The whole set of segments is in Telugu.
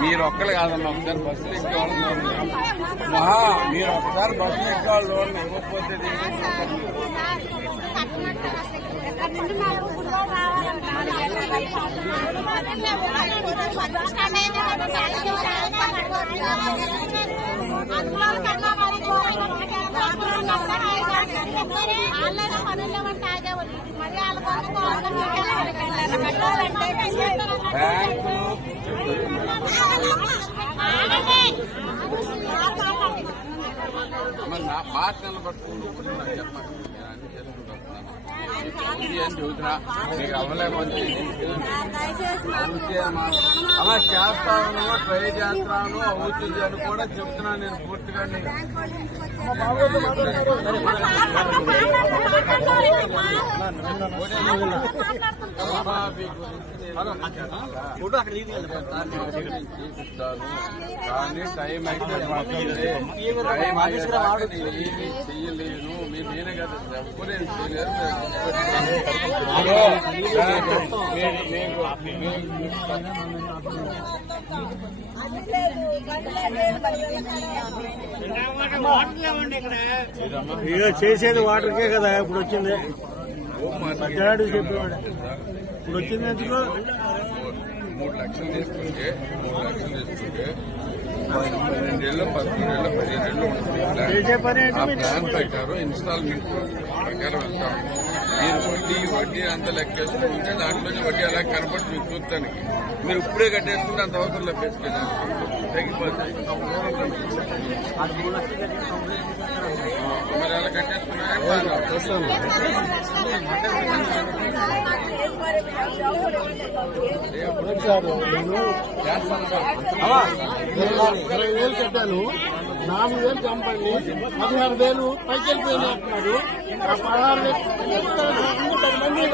మీరు ఒక్కరు కాదమ్మా ఒకసారి బస్సులు ఎక్కే వాళ్ళు లోన్ మహా మీరు ఒకసారి బస్సులు ఎక్కే వాళ్ళు లోన్ ఇవ్వకపోతే బ్యాంకులు అమ్మ, నా మాట నిలబట్టుకుంటూ నాకు చెప్పండి. నేను అన్ని చేసుకుంటున్నాను ఇది అని చెబుతున్నా మీకు అవ్వలేకపోతే అవుతే అమ్మా అమ్మ చేస్తాను ట్రై చేస్తాను అవుతుంది అని కూడా చెప్తున్నాను నేను పూర్తిగా కానీ టైం అయితే టైం చెయ్యలేను నేనే కదా ఇక చేసేది వాటర్కే కదా ఇప్పుడు వచ్చింది. మధ్యాహ్నాడు చెప్పేవాడు. ఇప్పుడు వచ్చింది ఎందుకు? మూడు లక్షలు తీసుకుంటే మూడు లక్షలు తీసుకుంటే పన్నెండేళ్ళు పదమూడేళ్ళు పదిహేనేళ్ళు ఉంటుంది. ప్లాన్. ప్రకారం ఇన్స్టాల్మెంట్ ప్రకారం వెళ్తాం. మీరు వడ్డీ వడ్డీ అంతా లెక్కేసుకుంటే దాంట్లోనే వడ్డీ అలా కనపడి మీకు చూస్తానికి మీరు ఇప్పుడే కట్టేసుకుంటే అంత అవసరం మరి అలా కట్టేసుకున్నా ఇరవై వేలు కట్టాను. నాలుగు వేలు కంపెనీ పదహారు వేలు పైకి వెళ్ళిపోయింది అంటున్నారు ఆ పదహారు వేలు పది మంది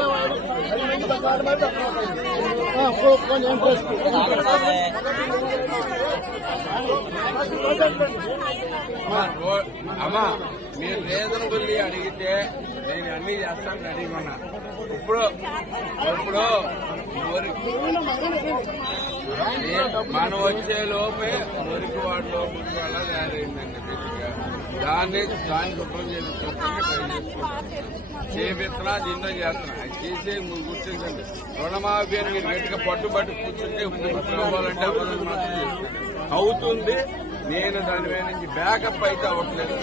కొంచెం ఇంట్రెస్ట్. అమ్మా మీరు రీజనబుల్ అడిగితే నేను అన్ని చేస్తానని అడిగినా ఇప్పుడు ఇప్పుడు మనం వచ్చే లోపే మురికి వాడి లోపు వల్ల తయారైందండి బేసిక్గా. దాన్ని దాన్ని శుభ్రం చేసి చేపిస్తున్నా దీంతో చేస్తున్నా. అది చేసే ముందు గుర్తించండి. రుణమాఫీ అని మీరు గట్టిగా పట్టుబట్టి కూర్చుంటే ఇప్పుడు అవ్వాలంటే మాత్రం అవుతుంది. నేను దాని మీద నుంచి బ్యాకప్ అయితే అవ్వట్లేదు.